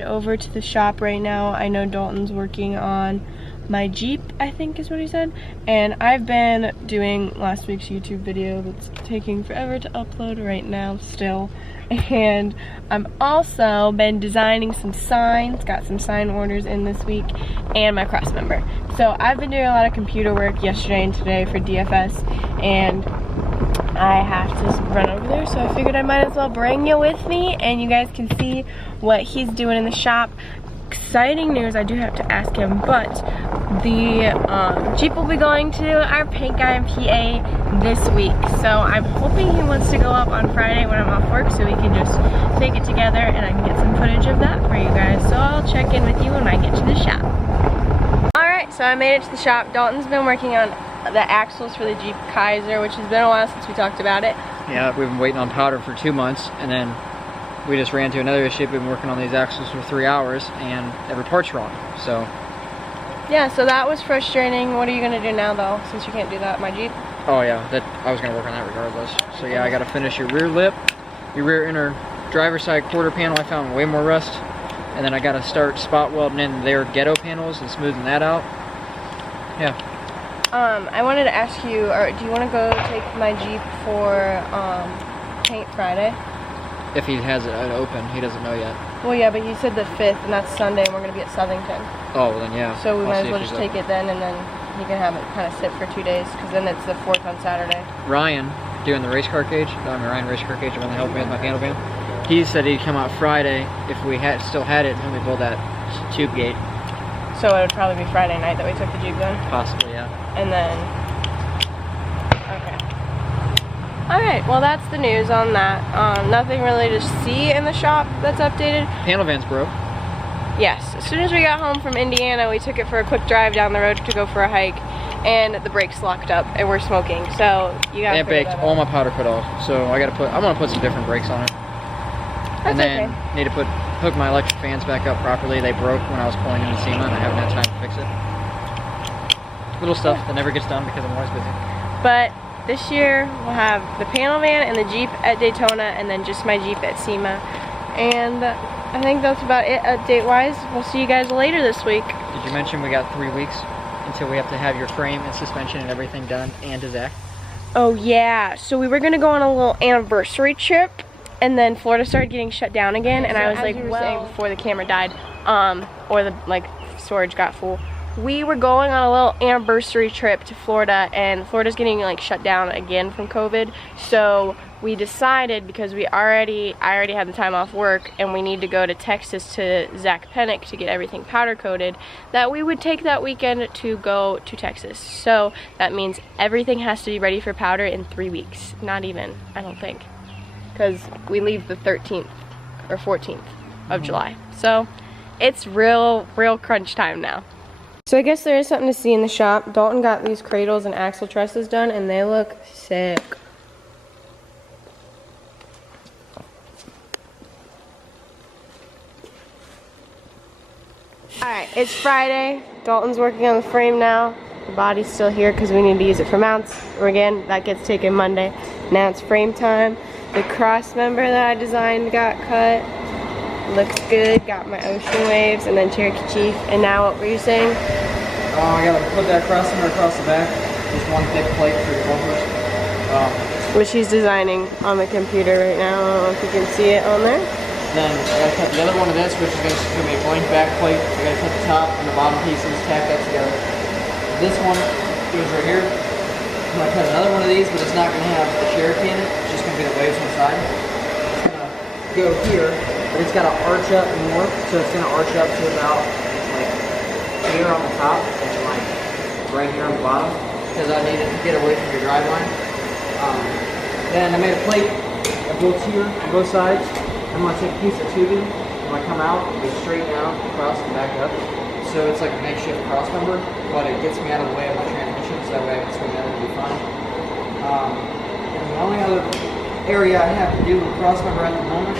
headed over to the shop right now. I know Dalton's working on my Jeep, I think is what he said. And I've been doing last week's YouTube video that's taking forever to upload right now still. And I'm also been designing some signs, got some sign orders in this week, and my cross member. So I've been doing a lot of computer work yesterday and today for DFS, and I have to run over there, so I figured I might as well bring you with me and you guys can see what he's doing in the shop. Exciting news, I do have to ask him, but the Jeep will be going to our paint guy in PA this week. So I'm hoping he wants to go up on Friday when I'm off work so we can just take it together and I can get some footage of that for you guys. So I'll check in with you when I get to the shop. Alright, so I made it to the shop. Dalton's been working on the axles for the Jeep Kaiser, which has been a while since we talked about it. Yeah, we've been waiting on powder for 2 months, and then we just ran into another issue. We've been working on these axles for 3 hours, and every part's wrong, so. Yeah, so that was frustrating. What are you gonna do now though, since you can't do that in my Jeep? Oh yeah, I was gonna work on that regardless. So yeah, I gotta finish your rear lip, your rear inner driver's side quarter panel. I found way more rust, and then I gotta start spot welding in their ghetto panels and smoothing that out. Yeah. I wanted to ask you, do you want to go take my Jeep for paint Friday? If he has it open, he doesn't know yet. Well, yeah, but you said the 5th, and that's Sunday, and we're going to be at Southington. Oh, well then yeah. So we might as well just take it then, and then he can have it kind of sit for 2 days, because then it's the 4th on Saturday. Ryan, doing the race car cage, Ryan race car cage, the one that helped me with my panel van, he said he'd come out Friday if we still had it, and we build that tube gate. So it would probably be Friday night that we took the Jeep then? Possibly, yeah. And then, okay. Alright, well that's the news on that. Nothing really to see in the shop that's updated. Panel van's broke. Yes, as soon as we got home from Indiana, we took it for a quick drive down the road to go for a hike, and the brakes locked up, and we're smoking, so you gotta And baked all my powder cut off, so I'm gonna put some different brakes on it. That's and then okay. Need to hook my electric fans back up properly. They broke when I was pulling into SEMA, and I haven't had time to fix it. Little stuff that never gets done because I'm always busy. But this year we'll have the panel van and the Jeep at Daytona, and then just my Jeep at SEMA. And I think that's about it update-wise. We'll see you guys later this week. Did you mention we got 3 weeks until we have to have your frame and suspension and everything done and to Zach? Oh yeah, so we were gonna go on a little anniversary trip, and then Florida started getting shut down again, and I was like, well, before the camera died, or the storage got full, we were going on a little anniversary trip to Florida, and Florida's getting shut down again from COVID. So we decided, because I already had the time off work, and we need to go to Texas to Zach Pennick to get everything powder coated, that we would take that weekend to go to Texas. So that means everything has to be ready for powder in 3 weeks. Not even, I don't think, because we leave the 13th or 14th of July. So it's real crunch time now. So I guess there is something to see in the shop. Dalton got these cradles and axle trusses done, and they look sick. Alright, it's Friday. Dalton's working on the frame now. The body's still here because we need to use it for mounts. Or again, that gets taken Monday. Now it's frame time. The cross member that I designed got cut. Looks good. Got my ocean waves and then Cherokee Chief. And now what were you saying? I gotta put that cross member across the back. Just one thick plate for your bumpers. Which he's designing on the computer right now. I don't know if you can see it on there. Then I gotta cut the other one of this, which is gonna be a blank back plate. I gotta cut the top and the bottom pieces, tack that together. This one goes right here. I'm gonna cut another one of these, but it's not gonna have the Cherokee in it. It's just gonna be the waves on the side. It's gonna go here, but it's gotta arch up more, so it's gonna arch up to about here on the top and right here on the bottom, because I need it to get away from your drive line. Then I made a plate that bolts here on both sides. I'm going to take a piece of tubing, when I come out, it'll be straight down, across, and back up. So it's like a makeshift cross member, but it gets me out of the way of my transmission, so that way I can swing that, it'll be fine. And the only other area I have to do with cross member at the moment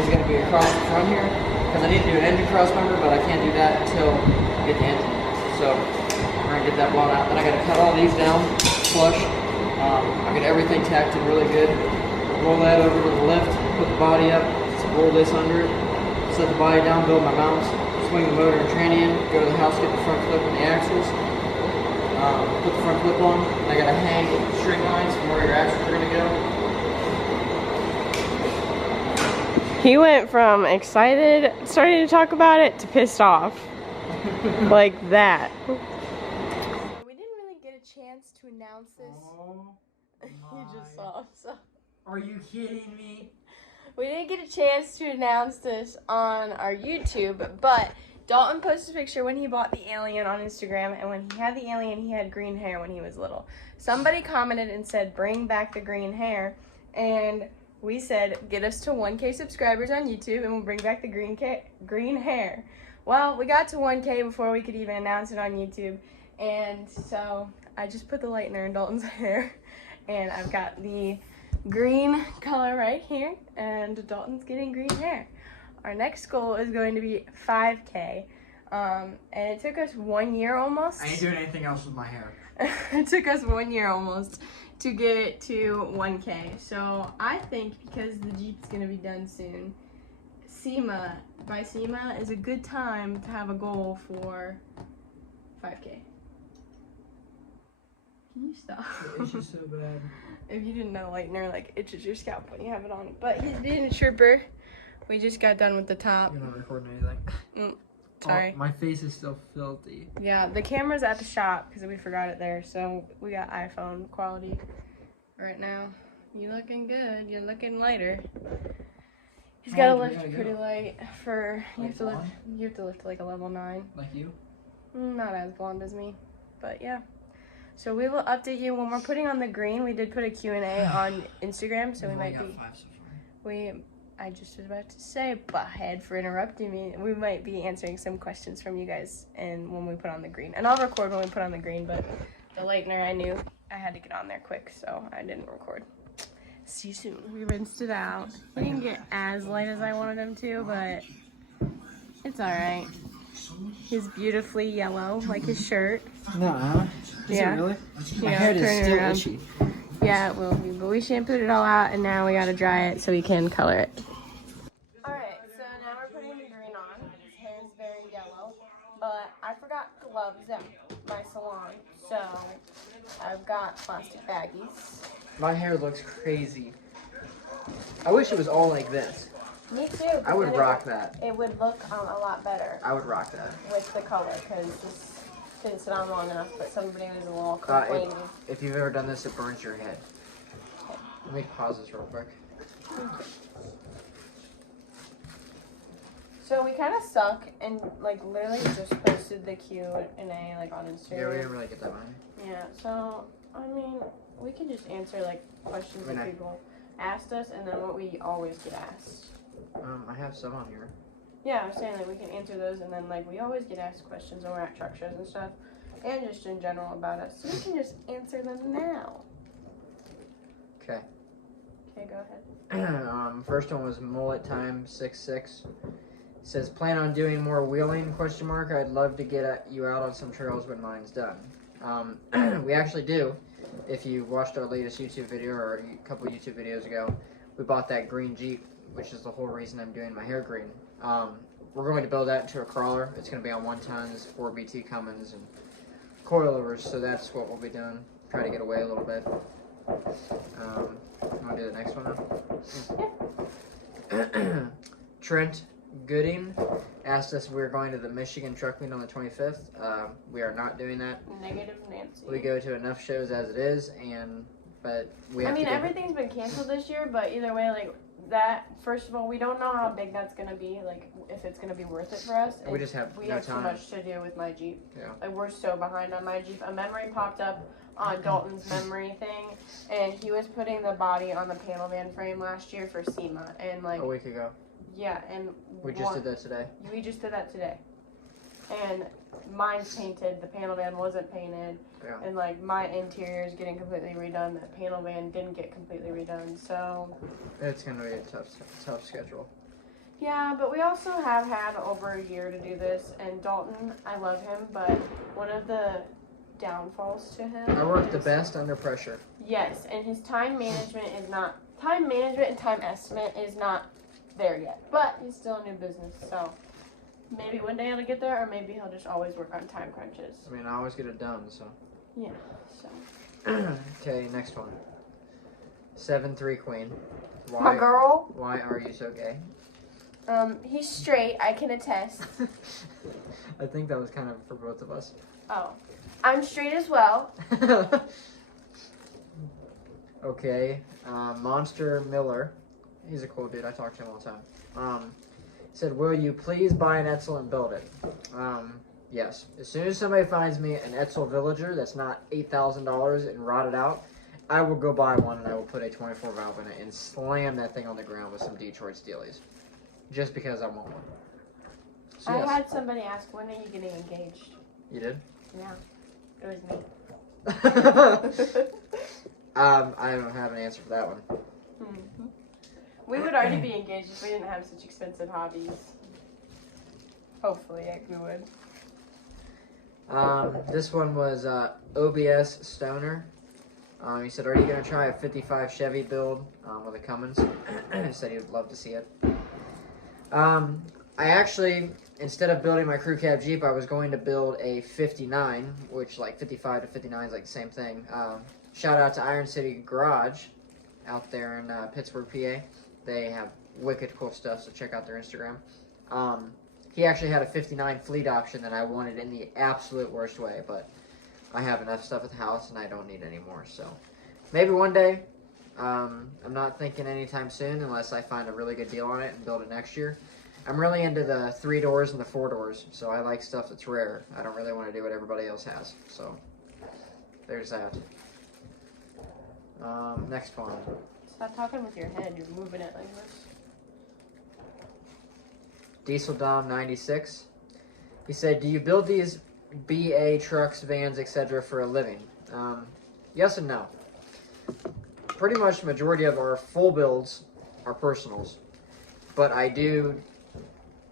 is going to be across the front here, because I need to do an engine cross member, but I can't do that until I get the engine. So we're going to get that blown out. Then I got to cut all these down, flush. I get everything tacked in really good. Roll that over to the left, put the body up, roll this under it, set the body down, build my mounts, swing the motor and tranny in, go to the house, get the front clip and the axles, put the front clip on, and I gotta hang string lines from where your axles are gonna go. He went from excited, starting to talk about it, to pissed off. Like that. We didn't really get a chance to announce this. Oh You just saw, so. Are you kidding me? We didn't get a chance to announce this on our YouTube, but Dalton posted a picture when he bought the alien on Instagram, and when he had the alien, he had green hair when he was little. Somebody commented and said, bring back the green hair, and we said, get us to 1K subscribers on YouTube, and we'll bring back the green hair. Well, we got to 1K before we could even announce it on YouTube, and so I just put the lightener in Dalton's hair, and I've got the green color right here, and Dalton's getting green hair. Our next goal is going to be 5K, and it took us 1 year almost. I ain't doing anything else with my hair. It took us 1 year almost to get it to 1K. So I think because the Jeep's gonna be done soon, by SEMA is a good time to have a goal for 5K. Can you stop? It itches so bad. If you didn't know, lightener like itches your scalp when you have it on. But he's being a trooper. We just got done with the top. You're not recording anything. Sorry. Oh, my face is still filthy. Yeah, the camera's at the shop because we forgot it there. So we got iPhone quality right now. You looking good. You're looking lighter. He's got to lift pretty light for you have to lift like a level 9. Like you? Not as blonde as me, but yeah. So we will update you when we're putting on the green. We did put a Q&A on Instagram, so we might be. 5 so far. I just was about to say, butthead for interrupting me. We might be answering some questions from you guys, and when we put on the green, and I'll record when we put on the green. But the lightener, I knew I had to get on there quick, so I didn't record. See you soon. We rinsed it out. He didn't get as light as I wanted him to, but it's all right. He's beautifully yellow, like his shirt. No, is it really? My Yeah, hair is turn it still around. itchy. Yeah, it will be, but we shampooed it all out, and now we gotta dry it so we can color it. Alright, so now we're putting the green on. His hair is very yellow, but I forgot gloves at my salon, so I've got plastic baggies. My hair looks crazy. I wish it was all like this. Me too. I would rock that. It would look a lot better I would rock that. with the color, because this didn't sit on long enough, but somebody was a little complaining. If you've ever done this, it burns your head. Let me pause this real quick. So we kind of suck, and like literally just posted the Q&A like on Instagram. Yeah, we didn't really get that money. Yeah, so I mean, we can just answer like questions that people asked us, and then what we always get asked. I have some on here. Yeah, I'm saying that we can answer those, and then like we always get asked questions when we're at truck shows and stuff, and just in general about us. So we can just answer them now. Okay. Okay, go ahead. First one was mullet time 66. Says plan on doing more wheeling? Question mark. I'd love to get you out on some trails when mine's done. We actually do. If you watched our latest YouTube video or a couple YouTube videos ago, we bought that green Jeep, which is the whole reason I'm doing my hair green. We're going to build that into a crawler. It's going to be on 1 tons, 4 BT Cummins, and coilovers. So that's what we'll be doing. Try to get away a little bit. Want to do the next one now? Trent Gooding asked us if we were going to the Michigan truck meet on the 25th. We are not doing that. Negative Nancy. We go to enough shows as it is, but we have to go. Everything's been canceled this year, but either way, like that. First of all, we don't know how big that's gonna be. Like if it's gonna be worth it for us. We just have we no have time. too much to do with my Jeep. Yeah. Like we're so behind on my Jeep. A memory popped up on Dalton's memory thing, and he was putting the body on the panel van frame last year for SEMA, and like A week ago. yeah, and We just did that today. We just did that today, and mine's painted. The panel van wasn't painted, Yeah. and like my interior is getting completely redone. The panel van didn't get completely redone, so It's gonna be a tough schedule. yeah. But we also have had over a year to do this, and Dalton, I love him, but one of the downfalls to him. I work the best under pressure. Yes, and his time management and time estimate is not there yet. But he's still a new business, so maybe one day he'll get there, or maybe he'll just always work on time crunches. I mean, I always get it done, so. Yeah, so. Okay, next one. 7-3 queen. My girl. Why are you so gay? He's straight, I can attest. I think that was kind of for both of us. Oh. I'm straight as well. Okay, Monster Miller. He's a cool dude. I talk to him all the time. Said, will you please buy an Etzel and build it? Yes. As soon as somebody finds me an Etzel Villager that's not $8,000 and rotted out, I will go buy one and I will put a 24 valve in it and slam that thing on the ground with some Detroit Steelies. Just because I want one. So, yes. I had somebody ask, when are you getting engaged? You did? Yeah. It was me. I don't have an answer for that one. Mm-hmm. We would already be engaged if we didn't have such expensive hobbies. Hopefully, we would. This one was OBS Stoner. He said, are you going to try a 55 Chevy build with a Cummins? He said he would love to see it. I actually, instead of building my crew cab Jeep, I was going to build a 59, which like 55 to 59 is like the same thing. Shout out to Iron City Garage out there in Pittsburgh, PA. They have wicked cool stuff, so check out their Instagram. He actually had a 59 fleet option that I wanted in the absolute worst way, but I have enough stuff at the house and I don't need any more, so maybe one day. I'm not thinking anytime soon unless I find a really good deal on it and build it next year. I'm really into the 3 doors and the 4 doors, so I like stuff that's rare. I don't really want to do what everybody else has, so there's that. Next one. Stop talking with your head, you're moving it like this. Diesel Dom 96. He said, do you build these BA trucks, vans, etc. for a living? Yes and no. Pretty much the majority of our full builds are personals, but I do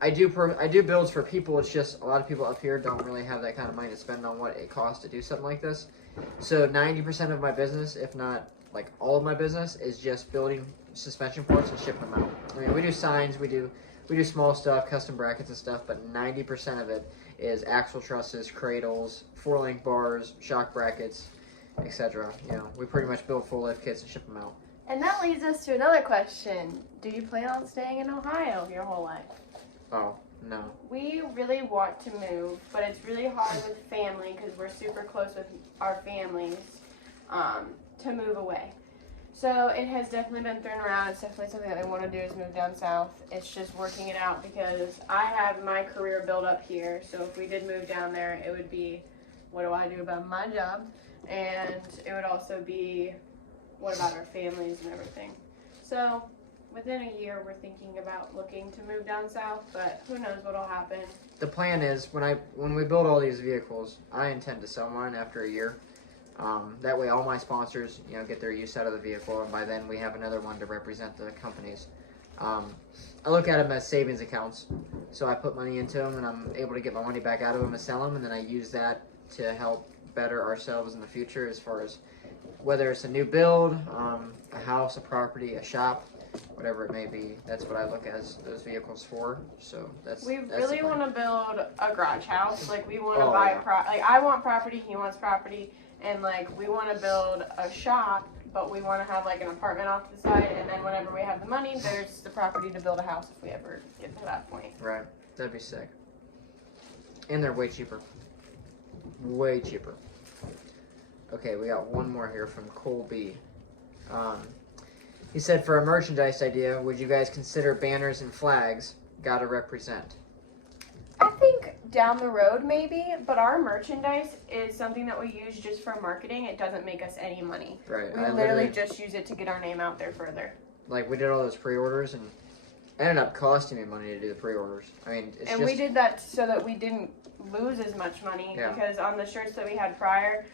builds for people. It's just a lot of people up here don't really have that kind of money to spend on what it costs to do something like this. So 90% of my business, if not like all of my business, is just building suspension parts and shipping them out. I mean, we do signs, we do small stuff, custom brackets and stuff, but 90% of it is axle trusses, cradles, 4-link bars, shock brackets, etc. You know, we pretty much build full lift kits and ship them out. And that leads us to another question. Do you plan on staying in Ohio your whole life? Oh, no. We really want to move, but it's really hard with family because we're super close with our families to move away. So it has definitely been thrown around. It's definitely something that we want to do is move down south. It's just working it out because I have my career built up here. So if we did move down there, it would be, what do I do about my job? And it would also be, what about our families and everything? So within a year, we're thinking about looking to move down south, but who knows what'll happen. The plan is when we build all these vehicles, I intend to sell mine after a year. That way all my sponsors, you know, get their use out of the vehicle, and by then we have another one to represent the companies. I look at them as savings accounts, so I put money into them and I'm able to get my money back out of them and sell them, and then I use that to help better ourselves in the future as far as whether it's a new build, a house, a property, a shop, whatever it may be. That's what I look at those vehicles for. So that's really want to build a garage house. Like we want to yeah. I want property, he wants property, and like we want to build a shop, but we want to have like an apartment off to the side, and then whenever we have the money, there's the property to build a house if we ever get to that point. Right. That'd be sick. And they're way cheaper. Way cheaper. Okay, we got one more here from Cole B. He said, for a merchandise idea, would you guys consider banners and flags? Gotta represent. I think down the road maybe, but our merchandise is something that we use just for marketing. It doesn't make us any money. Right. We literally just use it to get our name out there further. Like we did all those pre-orders and it ended up costing me money to do the pre-orders. I mean, we did that so that we didn't lose as much money because on the shirts that we had prior,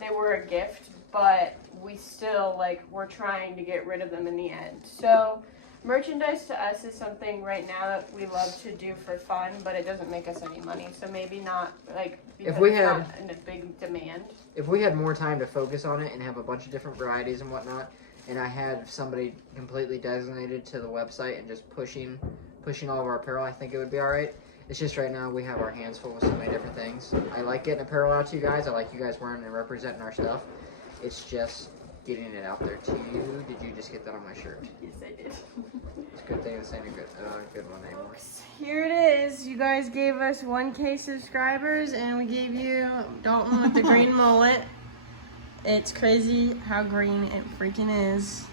they were a gift, but we still were trying to get rid of them in the end. So merchandise to us is something right now that we love to do for fun, but it doesn't make us any money. So maybe not like because If we it's had- not in a big demand. If we had more time to focus on it and have a bunch of different varieties and whatnot, and I had somebody completely designated to the website and just pushing all of our apparel, I think it would be all right. It's just right now we have our hands full with so many different things. I like getting apparel out to you guys. I like you guys wearing and representing our stuff. It's just getting it out there to you. Did you just get that on my shirt? Yes, I did. It's a good thing this ain't a good one anymore. Here it is. You guys gave us 1K subscribers, and we gave you Dalton with the green mullet. It's crazy how green it freaking is.